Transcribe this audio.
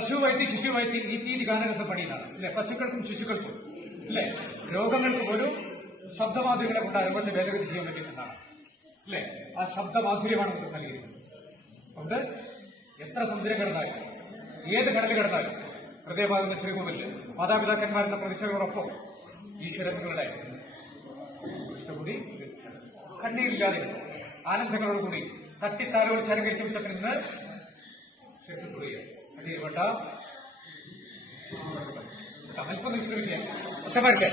പശുവൈത്തി ശിശുവൈത്തി നീതി ഗാനരസ പണിയിലാണ് അല്ലെ. പശുക്കൾക്കും ശിശുക്കൾക്കും അല്ലെ രോഗങ്ങൾക്ക് ഒരു ശബ്ദമാധുര്യങ്ങളെ കൊണ്ട് അനുബന്ധ ഭേദഗതി ചെയ്യാൻ പറ്റുമെന്നാണ് അല്ലെ. ആ ശബ്ദമാധുര്യമാണ് നമുക്ക് നൽകിയിരിക്കുന്നത്. അതുകൊണ്ട് എത്ര സമുദ്രം കിടന്നാലും ഏത് കടൽ കിടന്നാലും ഹൃദയഭാഗം ശ്രീകോവില് മാതാപിതാക്കന്മാരുടെ പ്രതിഷ്ഠയോടൊപ്പം ഈശ്വരങ്ങളുടെ ഇഷ്ടകൂടി കണ്ണീരില്ലാതെ ആനന്ദങ്ങളോടുകൂടി തട്ടിത്താലോട് ചരകരിക്കും നിന്ന് ചെറുത്തുകൂടിയ കണ്ണീര് വേണ്ട അല്പം നിശ്ചയിക്കാൻ ഒറ്റമാർക്ക്